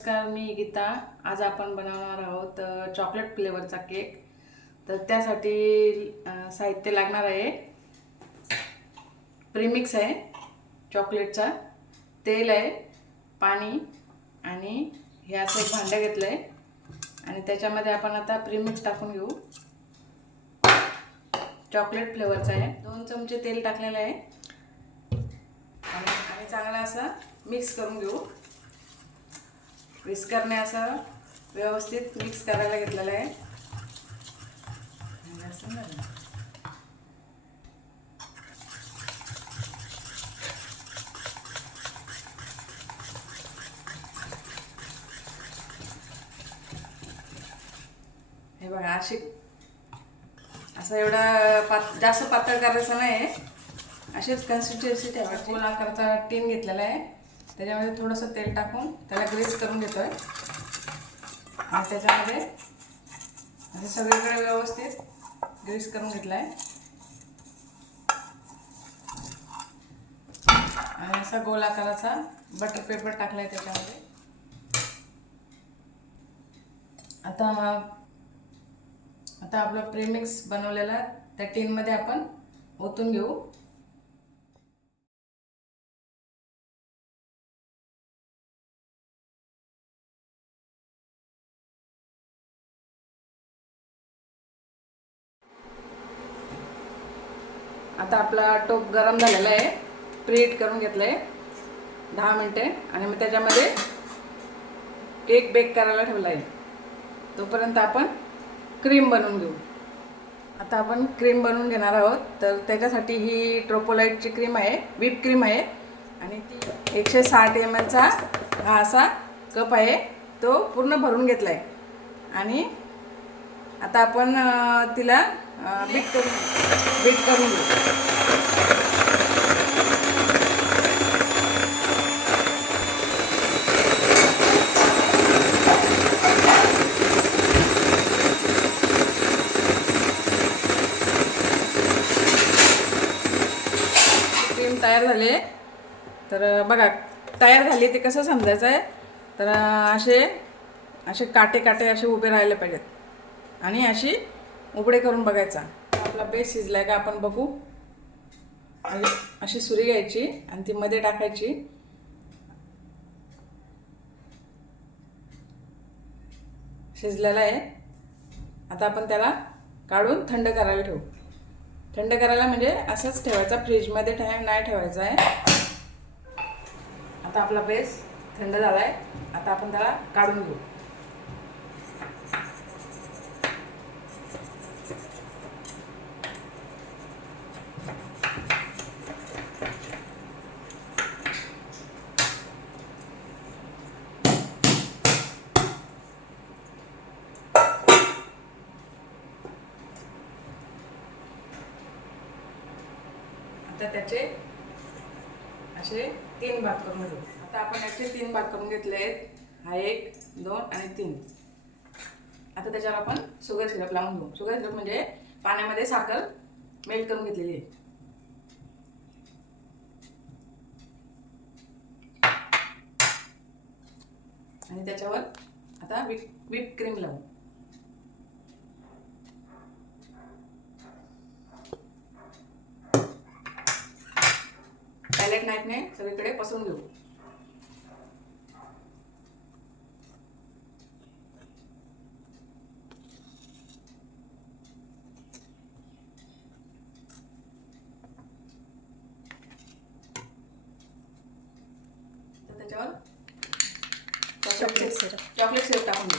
नमस्कार, मी गीता. आज आपण बनवणार आहोत चॉकलेट फ्लेवरचा केक. तर त्यासाठी साहित्य लागणार आहे. प्रीमिक्स आहे चॉकलेटचा, तेल आहे, पाणी आणि हे असं एक भांडं घेतलं आहे आणि त्याच्यामध्ये आपण आता प्रीमिक्स टाकून घेऊ. चॉकलेट फ्लेवरचा आहे. 2 चमचे तेल टाकलेलं आहे आणि चांगला असा मिक्स करून घेऊ. विस्करने असं व्यवस्थित मिक्स करायला घेतलेलं आहे. हे बघा, असं एवढं जास्त पातळ करायचं नाही. अशीच कन्सिस्टन्सी ठेवायची. गोल आकाराचा टीन घेतलेला आहे, त्याच्यामध्ये थोडंसं तेल टाकून त्याला ग्रीस करून घेतोय आणि त्याच्यामध्ये असं सगळीकडे व्यवस्थित ग्रीस करून घेतला आहे आणि असा गोल आकाराचा बटर पेपर टाकला आहे त्याच्यामध्ये. आता आपला प्रीमिक्स बनवलेला त्या टीनमध्ये आपण ओतून घेऊ. आता आपला टोप गरम झालेला आहे, प्रीहीट करून घेतलं आहे 10 मिनिटे आणि मग त्याच्यामध्ये केक बेक करायला ठेवला आहे. तोपर्यंत आपण क्रीम बनवून घेऊ. आता आपण क्रीम बनवून घेणार आहोत. तर त्याच्यासाठी ही ट्रोपोलाइटची क्रीम आहे, व्हिप क्रीम आहे आणि ती 160 ml चा हा असा कप आहे, तो पूर्ण भरून घेतला आहे आणि आता आपण तिला बीट करून घेऊ. क्रीम तयार झाले. तर बघा, तयार झाली ते कसं समजायचं आहे. तर असे काटे असे उभे राहिले पाहिजेत आणि अशी उघडे करून बघायचा. आपला बेस शिजलाय का आपण बघू. अशी सुरी घ्यायची आणि ती मध्ये टाकायची. शिजलेला आहे. आता आपण त्याला काढून थंड करायला ठेवू. थंड करायला म्हणजे असंच ठेवायचा, फ्रीजमध्ये नाही ठेवायचा आहे. आता आपला बेस थंड झाला आहे. आता आपण त्याला काढून घेऊ. आता त्याचे असे 3 भाग करून घेऊ. आता आपण याचे 3 भाग करून घेतले आहेत. हा 1, 2 आणि 3. आता त्याच्यावर आपण शुगर सिरप लावून घेऊ. शुगर सिरप म्हणजे पाण्यामध्ये साखर मेल्ट करून घेतलेली आहे. आणि त्याच्यावर आता व्हिप क्रीम लावू. पॅलेट नाईफने सगळीकडे पसरून घेऊ. तर त्याच्यावर चॉकलेट सिरप टाकून घेऊ.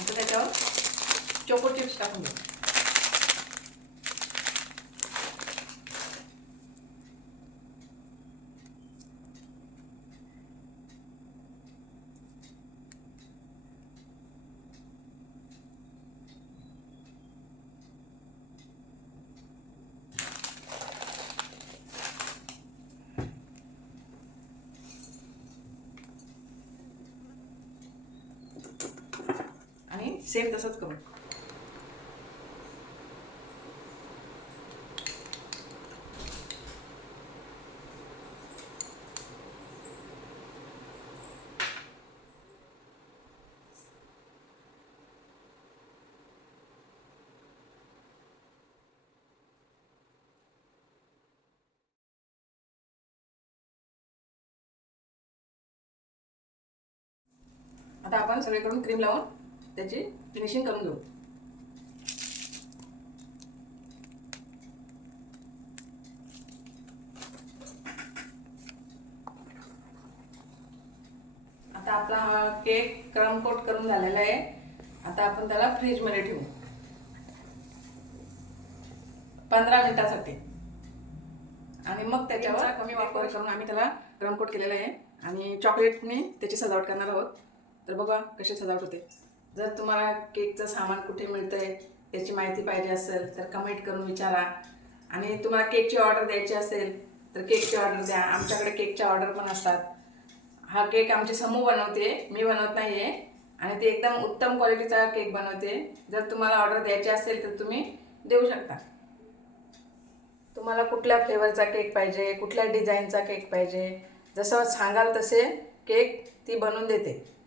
आता त्याच्यावर चोको चिप्स टाकून घेऊ. सेम तसंच करू. आता आपण सगळीकडून क्रीम लावून त्याची फिनिशिंग करून घेऊ. आता आपला हा केक क्रम कोट करून झालेला आहे. आता आपण त्याला फ्रीजमध्ये ठेवू 15 मिनिटासाठी. आणि मग त्याच्यावर कमी वापर करून आम्ही त्याला क्रम कोट केलेला आहे आणि चॉकलेटने त्याची सजावट करणार आहोत. तर बघा कशी सजावट होते. जर तुम्हाला केकचं सामान कुठे मिळतंय त्याची माहिती पाहिजे असेल तर कमेंट करून विचारा. आणि तुम्हाला केकची ऑर्डर द्यायची असेल तर केकची ऑर्डर द्या. आमच्याकडे केकच्या ऑर्डर पण असतात. हा केक आमची समूह बनवते, मी बनवत नाही आहे. आणि ती एकदम उत्तम क्वालिटीचा केक बनवते. जर तुम्हाला ऑर्डर द्यायची असेल तर तुम्ही देऊ शकता. तुम्हाला कुठल्या फ्लेवरचा केक पाहिजे, कुठल्या डिझाईनचा केक पाहिजे, जसं सांगाल तसे केक ती बनवून देते.